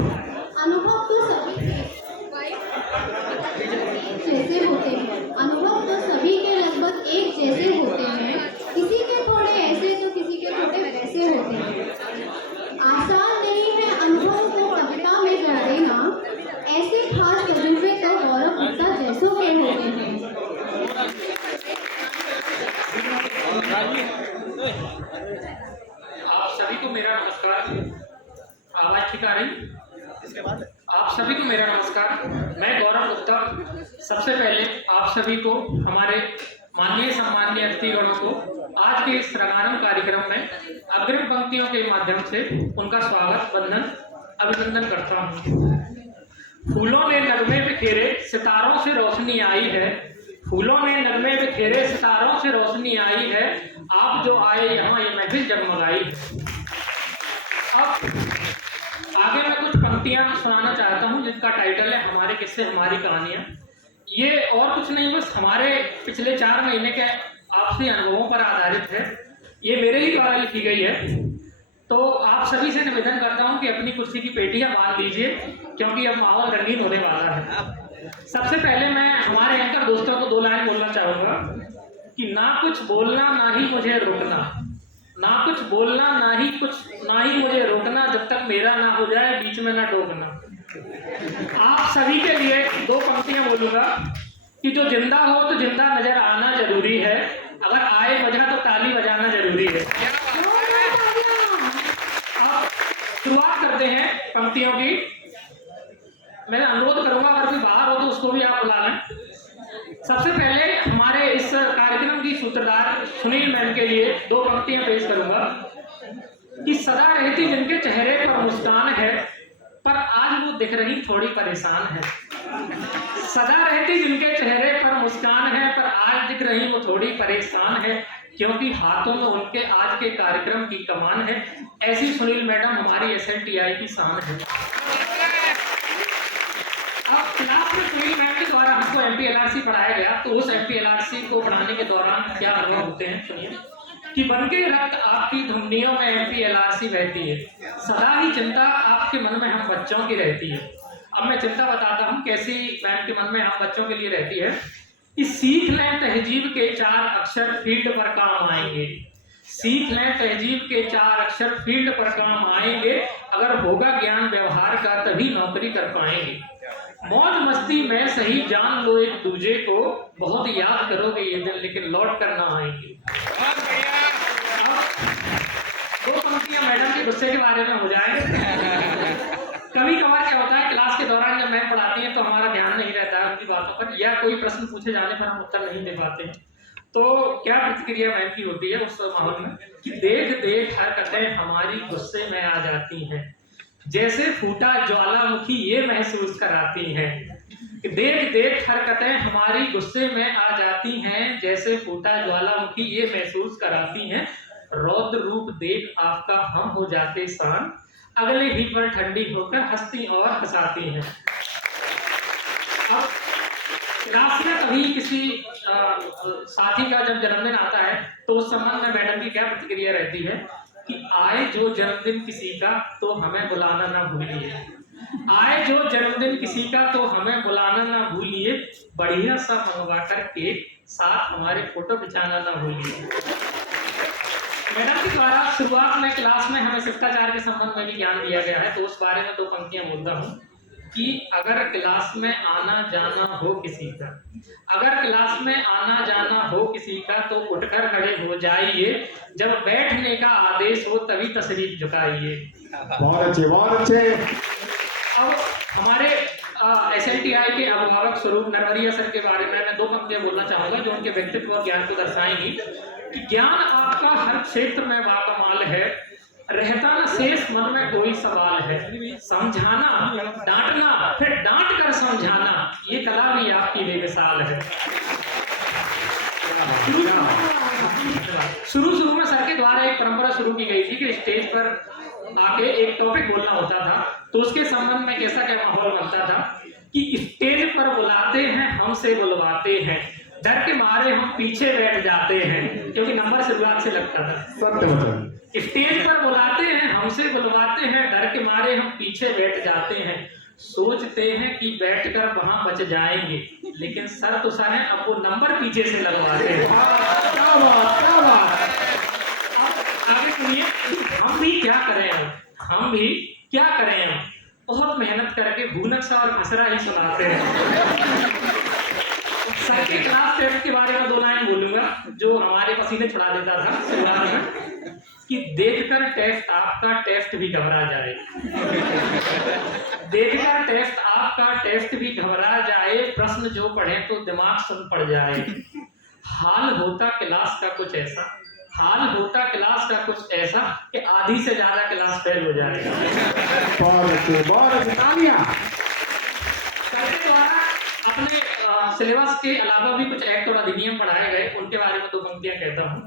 अनुभव तो सभी के एक जैसे होते हैं। अनुभव तो सभी के लगभग एक जैसे होते हैं। किसी के थोड़े ऐसे तो किसी के थोड़े वैसे होते हैं। आसान नहीं है अनुभव को कविता में जड़ देना। ऐसे खास तजुर्बे तो गौरव गुप्ता जैसों के होते हैं। आप सभी को मेरा नमस्कार। आवाज ठीक आ रही? इसके बाद आप सभी को मेरा नमस्कार। मैं गौरव गुप्ता सबसे पहले आप सभी को, हमारे माननीय सम्माननीय अतिथिगणों को आज के इस रंगारंग कार्यक्रम में अग्रिम पंक्तियों के माध्यम से उनका स्वागत, वंदन, अभिनंदन करता हूँ। फूलों ने नगमे बिखेरे सितारों से रोशनी आई है। फूलों ने नगमे बिखेरे सितारों से रोशनी आई है। आप जो आए यहाँ ये महफिल जगमगाई। अब आगे मैं कुछ पंक्तियां सुनाना चाहता हूं जिनका टाइटल है हमारे किस्से हमारी कहानियां। ये और कुछ नहीं, बस हमारे पिछले 4 महीने के आपसी अनुभवों पर आधारित है। ये मेरे ही द्वारा लिखी गई है। तो आप सभी से निवेदन करता हूं कि अपनी कुर्सी की पेटियां बांध लीजिए, क्योंकि अब माहौल रंगीन होने वाला है। सबसे पहले मैं हमारे एंकर दोस्तों को 2 लाइन बोलना चाहूंगा कि ना कुछ बोलना ना ही मुझे रोकना, ना कुछ बोलना ना ही मुझे रोकना, जब तक मेरा ना हो जाए बीच में ना टोकना। आप सभी के लिए 2 पंक्तियां बोलूंगा कि जो जिंदा हो तो जिंदा नजर आना जरूरी है, अगर आए मजा तो ताली बजाना जरूरी है। अब शुरुआत करते हैं पंक्तियों की। मैं अनुरोध करूंगा अगर कोई बाहर हो तो उसको भी आप बुला लें। सबसे पहले हमारे इस कार्यक्रम की सूत्रधार सुनील मैम के लिए 2 पंक्तियां पेश करूंगा कि सदा रहती जिनके चेहरे पर मुस्कान है, पर आज वो दिख रही थोड़ी परेशान है। सदा रहती जिनके चेहरे पर मुस्कान है, पर आज दिख रही वो थोड़ी परेशान है, क्योंकि हाथों में उनके आज के कार्यक्रम की कमान है। ऐसी सुनील मैडम हमारी SLTI की शान है। अब क्लास में सुनील मैम के द्वारा हमको MPLRC पढ़ाया गया, तो उस MPLRC को पढ़ाने के दौरान क्या अनुभव होते हैं सुनिए कि बनके रक्त आपकी धमनियों में MPLRC बहती है। सदा ही चिंता आपके मन में हम बच्चों की रहती है। अब मैं चिंता बताता हूँ कैसी मैम के मन में हम बच्चों के लिए रहती है कि सीख लें तहजीब के 4 अक्षर फील्ड पर काम आएंगे। सीख लें तहजीब के 4 अक्षर फील्ड पर काम आएंगे, अगर होगा ज्ञान व्यवहार का तभी नौकरी कर पाएंगे। मौज मस्ती में सही जान लो एक दूजे को, बहुत याद करोगे ये दिन लेकिन लौट कर ना आएंगे। 2 पंक्तियां मैडम के गुस्से के बारे में हो जाए। कभी कभार क्या होता है क्लास के दौरान जब मैम पढ़ाती हैं तो हमारा ध्यान नहीं रहता है उनकी बातों पर, या कोई प्रश्न पूछे जाने पर हम उत्तर नहीं दे पाते हैं। तो क्या प्रतिक्रिया मैम की होती है उस माहौल में कि देख देख हरकतें हमारी गुस्से में आ जाती हैं, जैसे फूटा ज्वालामुखी ये महसूस कराती हैं। देख देख हरकतें हमारी गुस्से में आ जाती हैं, जैसे फूटा ज्वालामुखी ये महसूस कराती हैं। रौद्र रूप देख आपका हम हो जाते शांत, अगले ही पर ठंडी होकर हंसती और हंसाती हैं। अब क्लास में कभी किसी साथी का जब जन्मदिन आता है तो उस संबंध में मैडम की क्या प्रतिक्रिया रहती है कि आए जो जन्मदिन किसी का तो हमें बुलाना ना भूलिए। आए जो जन्मदिन किसी का तो हमें बुलाना ना भूलिए, बढ़िया सा मंगवा कर केक साथ हमारे फोटो खिंचाना ना भूलिए। मैडम के द्वारा शुरुआत में क्लास में हमें शिष्टाचार के संबंध में भी ज्ञान दिया गया है, तो उस बारे में 2 पंक्तियां बोलता हूँ कि अगर क्लास में आना जाना हो किसी का, अगर क्लास में आना जाना हो किसी का तो उठकर खड़े हो जाइए, जब बैठने का आदेश हो तभी तशरीफ झुकाइए। बहुत अच्छे, बहुत अच्छे। अब हमारे SLTI के अभिभावक स्वरूप नरवरिया सर के बारे में मैं 2 पंक्तियां बोलना चाहूंगा जो उनके व्यक्तित्व और ज्ञान को दर्शाएंगी कि ज्ञान आपका हर क्षेत्र में बाकमाल है, रहता न शेष मन में कोई सवाल है, समझाना डांटना फिर डांट कर समझाना, ये कला भी आपकी बेमिसाल है। शुरू में सर के द्वारा एक परंपरा शुरू की गई थी कि स्टेज पर आके एक टॉपिक बोलना होता था, तो उसके संबंध में कैसा क्या माहौल बनता था कि स्टेज पर बुलाते हैं हमसे बुलवाते हैं, डर के मारे हम पीछे बैठ जाते हैं, क्योंकि नंबर शुरुआत से लगता था। सत्य वचन। स्टेज पर बुलाते हैं, हमसे बुलवाते हैं, डर के मारे हम पीछे बैठ जाते हैं, सोचते हैं कि बैठकर वहां बच जाएंगे, लेकिन सर तो सर है, अब वो नंबर पीछे से लगवाते हैं। क्या बात, क्या बात। अब आगे सुनिए, हम भी क्या करें, हम भी क्या करें, हम बहुत मेहनत करके भूनक सा और खसरा ही सुनाते हैं। सर के क्लास टेस्ट के बारे में 2 लाइन बोलूंगा, जो हमारे पसीने छुड़ा देता था शुरुआत में, कि देखकर टेस्ट आपका टेस्ट भी घबरा जाए। देखकर टेस्ट आपका टेस्ट भी घबरा जाए, प्रश्न जो पढ़े तो दिमाग सुन पड़ जाए। हाल होता क्लास का कुछ ऐसा, हाल होता क्लास का कुछ ऐसा कि आधी से ज्यादा क्लास फेल हो जाएगा। बहुत तालियां। सर के द्वारा अपने सिलेबस के अलावा भी कुछ एक्ट और अधिनियम पढ़ाए गए, उनके बारे में 2 पंक्तियां कहता हूँ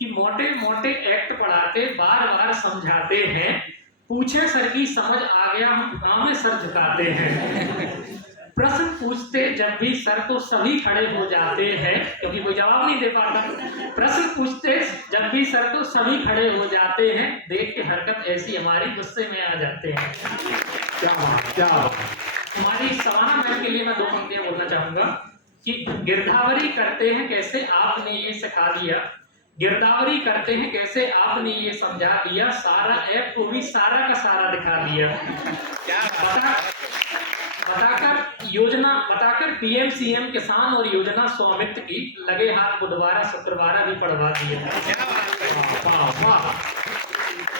कि मोटे मोटे एक्ट पढ़ाते बार बार समझाते हैं, पूछे सर की समझ आ गया हम हाँ में सर झुकाते हैं। प्रश्न पूछते जब भी सर तो सभी खड़े हो जाते हैं, क्योंकि कोई जवाब नहीं दे पाता। प्रश्न पूछते जब भी सर तो सभी खड़े हो जाते हैं, देख के हरकत ऐसी हमारी गुस्से में आ जाते हैं। क्या बात, क्या बात। हमारी सवाना मैम के लिए मैं 2 पंक्तियां बोलना चाहूंगा कि गिरदावरी करते हैं कैसे आपने ये सिखा दिया, गिरदावरी करते हैं कैसे आपने ये समझा दिया, सारा ऐप को भी सारा का सारा दिखा दिया। बताकर पीएम सीएम किसान और योजना स्वामित्व की, लगे हाथ बुधवार शुक्रवार भी पढ़वा दिया। वाह वाह।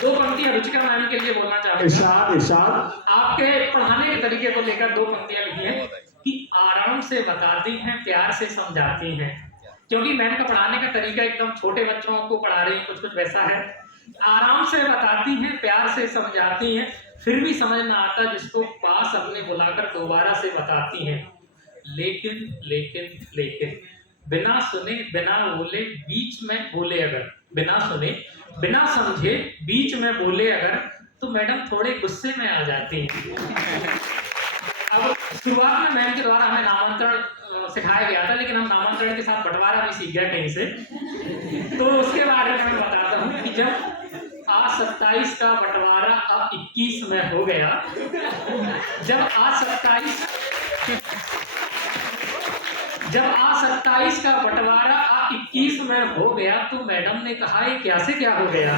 2 पंक्तियां रुचिकर मैम के लिए बोलना चाहूंगा। इरशाद, इरशाद। आपके पढ़ाने के तरीके को लेकर 2 पंक्तियां लिखी हैं कि आराम से बताती हैं, प्यार से समझाती हैं, क्योंकि मैम का पढ़ाने का तरीका एकदम छोटे बच्चों को पढ़ा रही है, कुछ वैसा है। आराम से बताती हैं, प्यार से समझाती हैं, फिर भी समझ ना आता जिसको पास अपने बुलाकर दोबारा से बताती हैं। लेकिन लेकिन लेकिन बिना सुने बिना बोले बीच में बोले अगर, बिना सुने बिना समझे बीच में बोले अगर, तो मैडम थोड़े गुस्से में आ जाती हैं। अब शुरुआत में मैम के द्वारा हमें नामांतरण सिखाया गया था, लेकिन हम नामांतरण के साथ बंटवारा भी सीख गए कहीं से, तो उसके बारे में मैं बताता हूँ कि जब आज 27 का बंटवारा अब 21 में हो गया, जब आज 27 का बंटवारा अब 21 में हो गया, तो मैडम ने कहा ये क्या से क्या हो गया।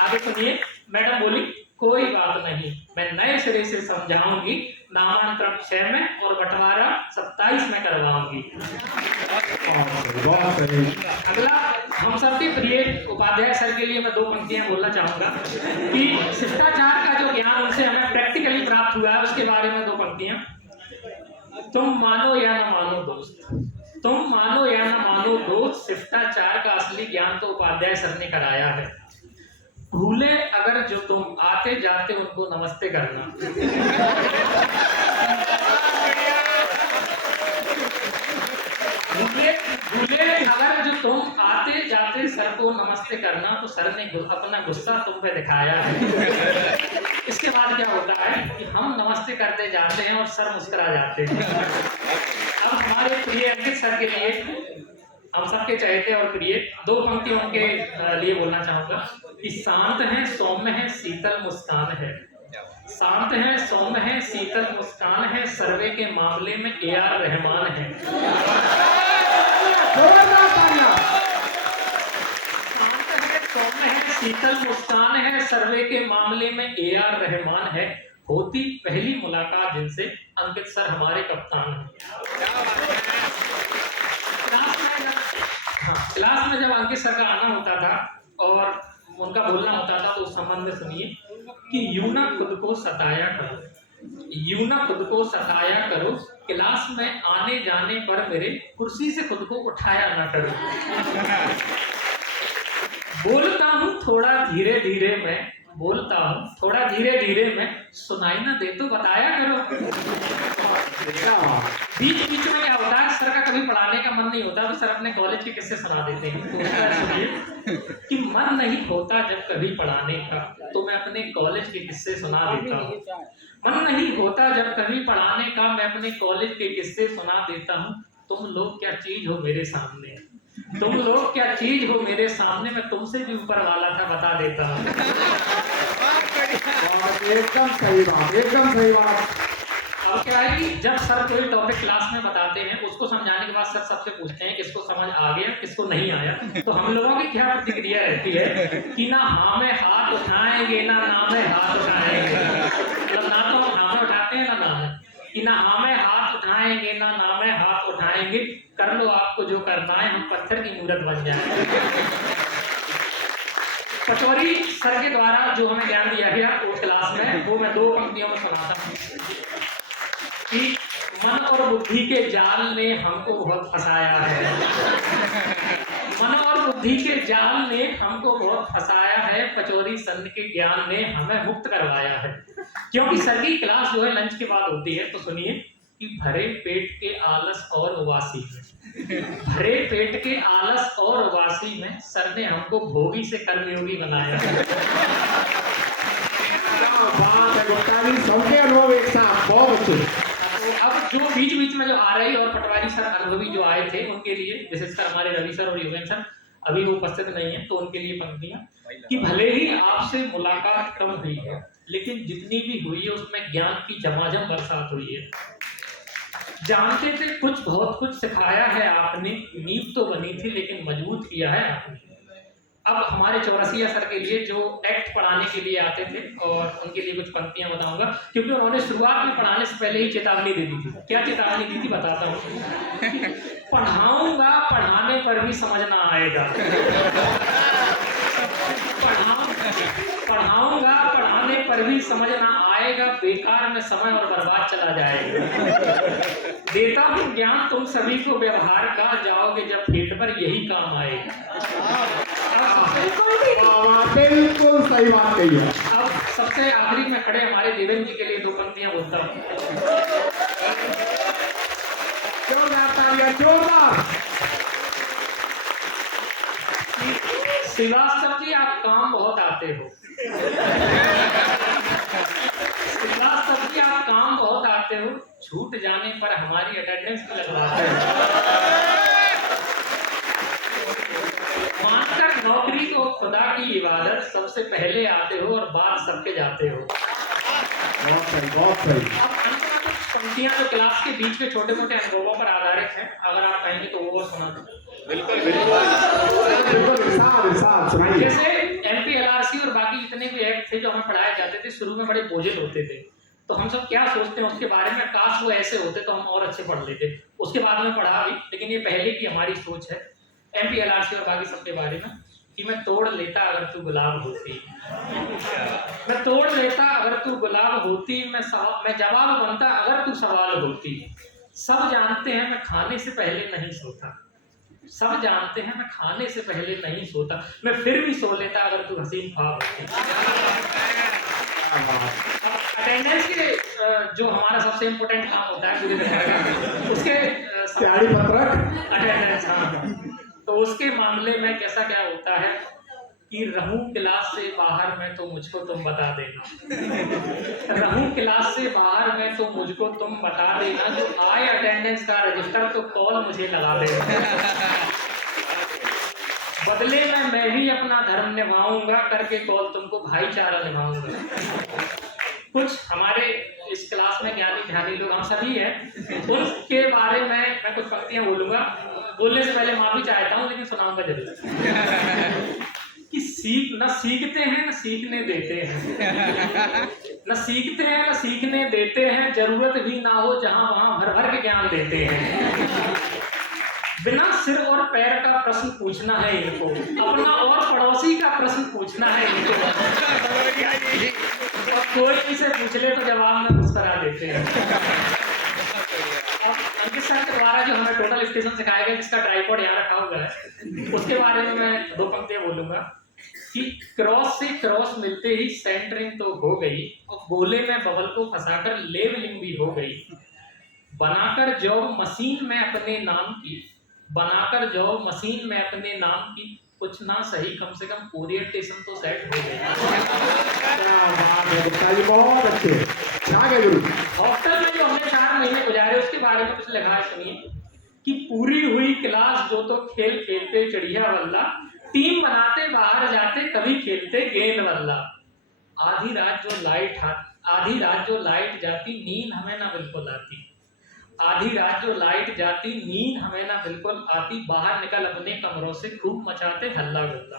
आगे सुनिए, मैडम बोली कोई बात नहीं, मैं नए सिरे से समझाऊंगी, नामांतरण 6 में और बंटवारा 27 में करवाऊंगी। अगला हम सबके प्रिय उपाध्याय सर के लिए मैं 2 पंक्तियां बोलना चाहूंगा कि शिष्टाचार का जो ज्ञान उनसे हमें प्रैक्टिकली प्राप्त हुआ है, उसके बारे में 2 पंक्तियां। तुम मानो या ना मानो दोस्त, तुम मानो या ना मानो दोस्त, शिष्टाचार का असली ज्ञान तो उपाध्याय सर ने कराया है। भूले अगर जो तुम आते जाते उनको नमस्ते करना। भूले अगर जो तुम आते जाते सर को नमस्ते करना, तो सर ने अपना गुस्सा तुम पे दिखाया है। इसके बाद क्या होता है कि हम नमस्ते करते जाते हैं और सर मुस्कुरा जाते हैं। अब हमारे प्रिय अंकित सर के लिए, हम सबके चहेते और प्रिय, 2 पंक्तियों के लिए बोलना चाहूंगा कि शांत है, सौम्य है, शीतल मुस्कान है। शांत है, सौम्य है, शीतल मुस्कान है, सर्वे के मामले में AR रहमान है। शांत है, सौम्य है, शीतल मुस्कान है, सर्वे के मामले में AR रहमान है। होती पहली मुलाकात जिनसे अंकित सर हमारे कप्तान हैं। क्लास में जब अंकित सर का आना होता था और उनका बोलना होता था, तो उस संबंध में सुनिए कि यूं ना खुद को सताया करो, यूं ना खुद को सताया करो, क्लास में आने जाने पर मेरे कुर्सी से खुद को उठाया ना करो। बोलता हूँ थोड़ा धीरे धीरे मैं, बोलता हूँ थोड़ा धीरे धीरे मैं, सुनाई ना दे तो बताया करो। बीच बीच में क्या होता है, सर का कभी पढ़ाने का मन नहीं होता तो सर अपने कॉलेज के किस्से सुना देते हैं। तो सुनिए कि मन नहीं होता जब कभी पढ़ाने का, तो मैं अपने कॉलेज के किस्से सुना देता हूँ। मन नहीं होता जब कभी पढ़ाने का, मैं अपने कॉलेज के किस्से सुना देता हूँ। तुम लोग क्या चीज हो मेरे सामने, तुम लोग क्या चीज हो मेरे सामने, मैं तुमसे भी ऊपर वाला था बता देता हूँ। एकदम सही बात, एकदम सही बात। अब क्या है कि जब सर कोई टॉपिक क्लास में बताते हैं, उसको समझाने के बाद सर सबसे पूछते हैं किसको समझ आ गया किसको नहीं आया, तो हम लोगों की क्या प्रतिक्रिया रहती है कि ना हाँ में हाथ उठाएंगे ना में हाथ उठाएंगे। मतलब ना तो हम हाँ में उठाते हैं ना में, कि ना हाँ में हाथ उठाएंगे ना में हाथ उठाएंगे, कर लो आपको जो करना है, हम पत्थर की मूर्त बन जाएंगे। पचौरी सर के द्वारा जो हमें ज्ञान दिया गया उस क्लास में, वो मैं 2 पंक्तियों में सुनाता हूँ कि मन और बुद्धि के जाल ने हमको बहुत फंसाया है। मन और बुद्धि के जाल ने हमको बहुत फंसाया है, पचौरी सन के ज्ञान ने हमें मुक्त करवाया है। क्योंकि सर की क्लास जो है लंच के बाद होती है, तो सुनिए कि भरे पेट के आलस और उबासी में, भरे पेट के आलस और उबासी में सर ने हमको भोगी से कर्मयोगी बनाया है। बात है गुप्ता जी, सबके अनुभव एक साथ, बहुत अच्छे। तो अब जो बीच बीच में जो आ रही और पटवारी सर अनुभवी जो आए थे उनके लिए, विशेषकर हमारे रवि सर और योगेन सर अभी वो उपस्थित नहीं है, तो उनके लिए पंक्तियां कि भले ही आपसे मुलाकात कम हुई है, लेकिन जितनी भी हुई है उसमें ज्ञान की झमाझम बरसात हुई है। जानते थे कुछ बहुत कुछ सिखाया है आपने, नींव तो बनी थी लेकिन मजबूत किया है आपने। अब हमारे चौरसिया सर के लिए जो एक्ट पढ़ाने के लिए आते थे, और उनके लिए कुछ पंक्तियां बताऊंगा, क्योंकि उन्होंने शुरुआत में पढ़ाने से पहले ही चेतावनी दे दी थी। क्या चेतावनी दी थी बताता हूँ। पढ़ाऊंगा पढ़ाने पर भी समझना आएगा, पढ़ाऊंगा पढ़ाने पर भी समझना आएगा, बेकार में समय और बर्बाद चला जाएगा। देता हूँ ज्ञान तुम सभी को व्यवहार का, जाओगे जब फील्ड पर यही काम आएगा। बिल्कुल सही बात कही है। अब सबसे आखिरी में खड़े हमारे देवेंद्र जी के लिए 2 पंक्तियां बोलता हूँ। जोरदार तालियां, जोरदार। श्रीवास्तव जी आप काम बहुत आते हो, श्रीवास्तव जी आप काम बहुत आते हो, छूट जाने पर हमारी अटेंडेंस भी लगवाते हो। मानकर नौकरी को खुदा की इबादत, सबसे पहले आते हो और बाद सबके जाते हो। बहुत सही, बहुत सही। अब अंत में कुछ पंक्तियां जो क्लास के बीच में छोटे मोटे अनुभवों पर आधारित हैं, अगर आप कहेंगे तो वो सुना दो। बिल्कुल बिल्कुल, इरशाद सुनाइए। जैसे MPLRC और बाकी जितने भी एक्ट थे जो हमें पढ़ाए जाते थे, शुरू में बड़े बोझिल होते थे, तो हम सब क्या सोचते हैं उसके बारे में, काश वो ऐसे होते तो हम और अच्छे पढ़ लेते। उसके बाद में पढ़ा भी, लेकिन ये पहले की हमारी सोच है MPLRC और बाकी सबके बारे में कि मैं तोड़ लेता अगर तू गुलाब होती, मैं तोड़ लेता अगर तू गुलाब होती, मैं जवाब बनता अगर तू सवाल होती। सब जानते हैं मैं खाने से पहले नहीं सोता, सब जानते हैं मैं खाने से पहले नहीं सोता, मैं फिर भी सो लेता अगर तू हसीन ख्वाब होती। अटेंडेंस के जो हमारा सबसे इम्पोर्टेंट काम होता है पूरी तरह का, उसके त्यारी पत्रक अटेंडेंस, हाँ, तो उसके मामले में कैसा क्या होता है कि रहूं क्लास से बाहर में तो मुझको तुम बता देना, रहूं क्लास से बाहर में तो मुझको तुम बता देना, जो आए अटेंडेंस का रजिस्टर तो कॉल मुझे लगा देना, बदले में मैं भी अपना धर्म निभाऊंगा, करके कॉल तुमको भाईचारा निभाऊंगा। कुछ हमारे इस क्लास में ज्ञानी ध्यानी लोग हम सभी हैं, उनके बारे में मैं कुछ पंक्तियां बोलूंगा। बोलने से पहले माफी चाहता हूं, लेकिन सुनाऊंगा जरूर। कि न सीखते हैं न सीखने देते हैं, न सीखते हैं न सीखने देते हैं, जरूरत भी ना हो जहां वहां भर भर के ज्ञान देते हैं। बिना सिर और पैर का प्रश्न पूछना है इनको, अपना और पड़ोसी का प्रश्न पूछना है इनको, और कोई इसे पूछ ले तो जवाब में मुस्कुरा देते हैं। अंकित सर के द्वारा जो हमें टोटल स्टेशन सिखाया गया, जिसका ट्राइपॉड यहाँ रखा हुआ है, उसके बारे में मैं 2 पंक्तियां बोलूंगा कि क्रॉस से क्रॉस मिलते ही सेंटरिंग तो हो गई, और गोले में बबल को फंसाकर लेवलिंग भी हो गई, बनाकर जॉब मशीन में अपने नाम की, बनाकर जॉब मशीन में अपने नाम की, कुछ ना सही कम से कम ओरिएंटेशन तो सेट हो गई। है गुप्ता जी, बहुत अच्छे। आगे गुरु। हॉस्टल में जो हमने 4 महीने गुजारे उसके बारे में कुछ लिखा है, सुनिए। कि पूरी हुई क्लास जो तो खेल खेलते चिड़िया बल्ला, टीम बनाते बाहर जाते कभी खेलते गेंद बल्ला। आधी रात जो लाइट जाती नींद हमें ना बिल्कुल आती। आधी रात जो लाइट जाती नींद हमें ना बिल्कुल आती, बाहर निकल अपने कमरों से खूब मचाते हल्ला गुल्ला।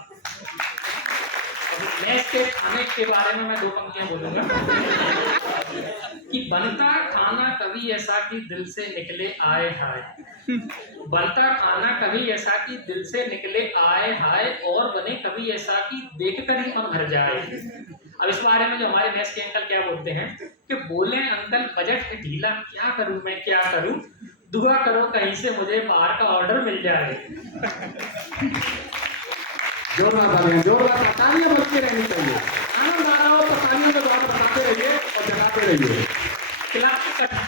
मैं इसके खाने के बारे में मैं 2 पंक्तियां बोलूंगा। कि बनता खाना कभी ऐसा कि दिल से निकले आए हाय, बनता खाना कभी ऐसा कि दिल से निकले आए हाय, और बने कभी ऐसा कि देखकर ही हम भर जाए। अब इस बारे में जो हमारे मैथ्स के अंकल क्या बोलते हैं कि बोले अंकल बजट है ढीला, क्या करूं मैं क्या करूं, दुआ करो कहीं से मुझे बाहर का ऑर्डर मिल जाए। जोरदार तालियां बजती रहनी चाहिए। आनंद आ रहा हो तो तालियों के द्वारा बताते रहिए और जगाते रहिए।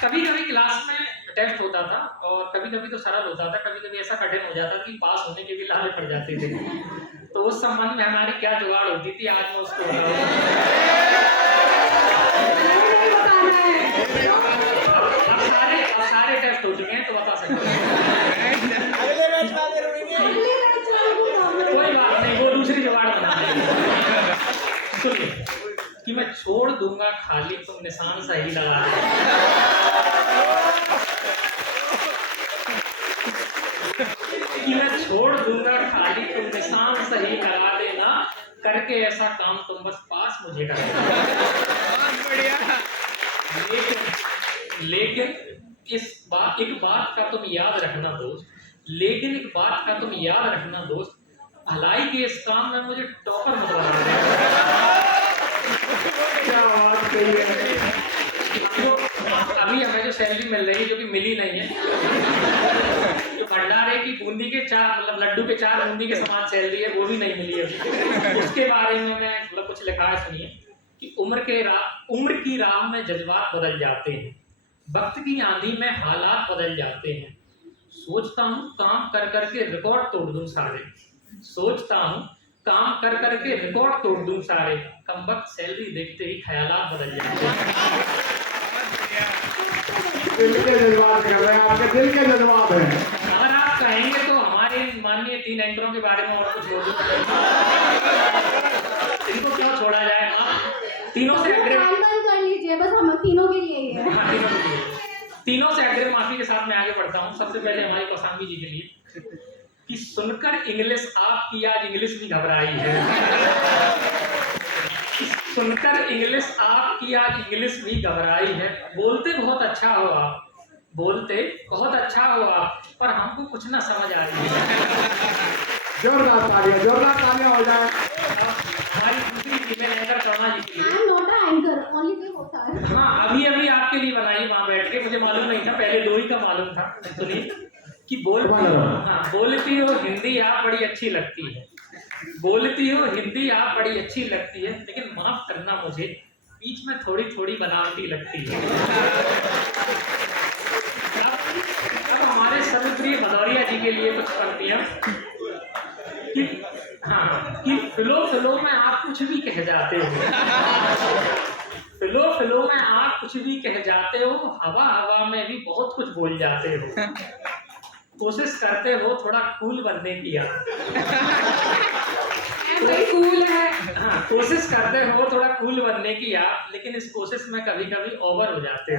कभी कभी क्लास में टेस्ट होता था और कभी कभी तो सरल होता था, कभी कभी ऐसा कठिन हो जाता कि पास होने के भी लाले पड़ जाते थे। तो उस संबंध में हमारी क्या जुगाड़ होती थी, आज मैं उसको अब सारे टेस्ट हो चुके हैं तो बता सकते हैं। कोई बात नहीं, वो दूसरी जुगाड़ बना देंगे। सुनिए कि मैं छोड़ दूंगा खाली तुम निशान सही लगा देना। कि मैं छोड़ दूंगा खाली तुम निशान सही लगा देना, करके ऐसा काम तुम बस पास मुझे कर देना। लेकिन एक बात का तुम याद रखना दोस्त, लेकिन एक बात का तुम याद रखना दोस्त, भलाई के इस काम में मुझे टॉपर मत बना देना। क्या बात कही है। अभी हमें जो सैलरी मिल रही है जो कि मिली नहीं है, जो भंडारे की बूंदी के 4 मतलब लड्डू के 4 बूंदी के समान सैलरी है, वो भी नहीं मिली है। उसके बारे में मैं मतलब कुछ लिखा है, सुनिए। कि उम्र की राह में जज्बात बदल जाते हैं, वक्त की आंधी में हालात बदल जाते हैं। सोचता हूँ काम कर करके रिकॉर्ड तोड़ दूं सारे, सोचता हूँ काम कर करके रिकॉर्ड तोड़ दूं सारे, कम वक्त सैलरी देखते ही ख्यालात बदल जाते हैं। दिल के जज्बात कर रहे हैं, आपके दिल के जज्बात हैं। अगर आप कहेंगे तो हमारे माननीय 3 एंकरों के बारे में और कुछ बोल दूं, इनको क्यों छोड़ा जाए। तीनों से कर लीजिए, बस हम तीनों के लिए ही है। तीनों से अग्रिम माफी के साथ मैं आगे बढ़ता हूँ। सबसे पहले हमारी कौसाम्बी जी के लिए कि सुनकर इंग्लिश आपकी आज इंग्लिश भी घबराई है। सुनकर इंग्लिश आपकी आज इंग्लिश भी घबराई है। बोलते बहुत अच्छा हो आप, बोलते बहुत अच्छा हो आप, पर हमको कुछ ना समझ आ रही है। जोरदार तालियां हो जाए। हमारी दूसरी फीमेल एंकर शर्मा जी के लिए। I am not an anchor, only the host. हाँ, अभी आपके लिए बनाई वहां बैठ के, मुझे मालूम नहीं था, पहले 2 ही का मालूम था। सुनिए कि बोलती हो हिंदी आप बड़ी अच्छी लगती है, बोलती हो हिंदी आप बड़ी अच्छी लगती है, लेकिन माफ करना मुझे बीच में थोड़ी थोड़ी बनावटी लगती है। अब हमारे सर्वप्रिय भदौरिया जी के लिए कुछ पंक्तियां कि हाँ कि फिलो में आप कुछ भी कह जाते हो, फिलो में आप कुछ भी कह जाते हो, हवा में भी बहुत कुछ बोल जाते हो। कोशिश करते हो थोड़ा कूल बनने की आप, कूल है। हाँ, कोशिश करते हो थोड़ा कूल बनने की आप, लेकिन इस कोशिश में कभी कभी ओवर हो जाते हो।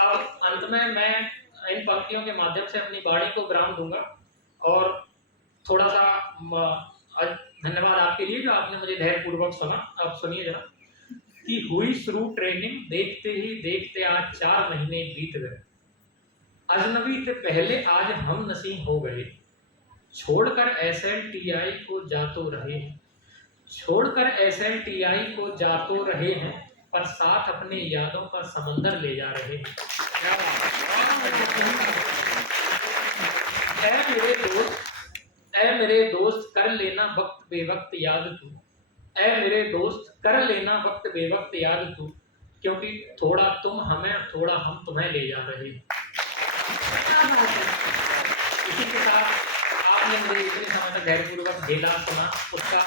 अब अंत में मैं इन पंक्तियों के माध्यम से अपनी वाणी को विराम दूंगा और थोड़ा सा धन्यवाद आपके लिए जो आपने मुझे धैर्यपूर्वक सुना। अब सुनिए जरा कि हुई शुरू ट्रेनिंग, देखते ही देखते आज 4 महीने बीत गए। अजनबी थे पहले आज हम नसीब हो गए, छोड़कर SLTI को जातो रहे हैं, छोड़कर SLTI को जातो रहे हैं, पर साथ अपने यादों का समंदर ले जा रहे हैं। ऐ मेरे दोस्त कर लेना वक्त बेवक्त याद तू, ऐ मेरे दोस्त कर लेना वक्त बेवक्त याद तू, क्योंकि थोड़ा तुम हमें थोड़ा हम तुम्हें ले जा रहे हैं। इसी के साथ आप आपने मुझे इतने समय तक धैर्यपूर्वक झेला सुना उसका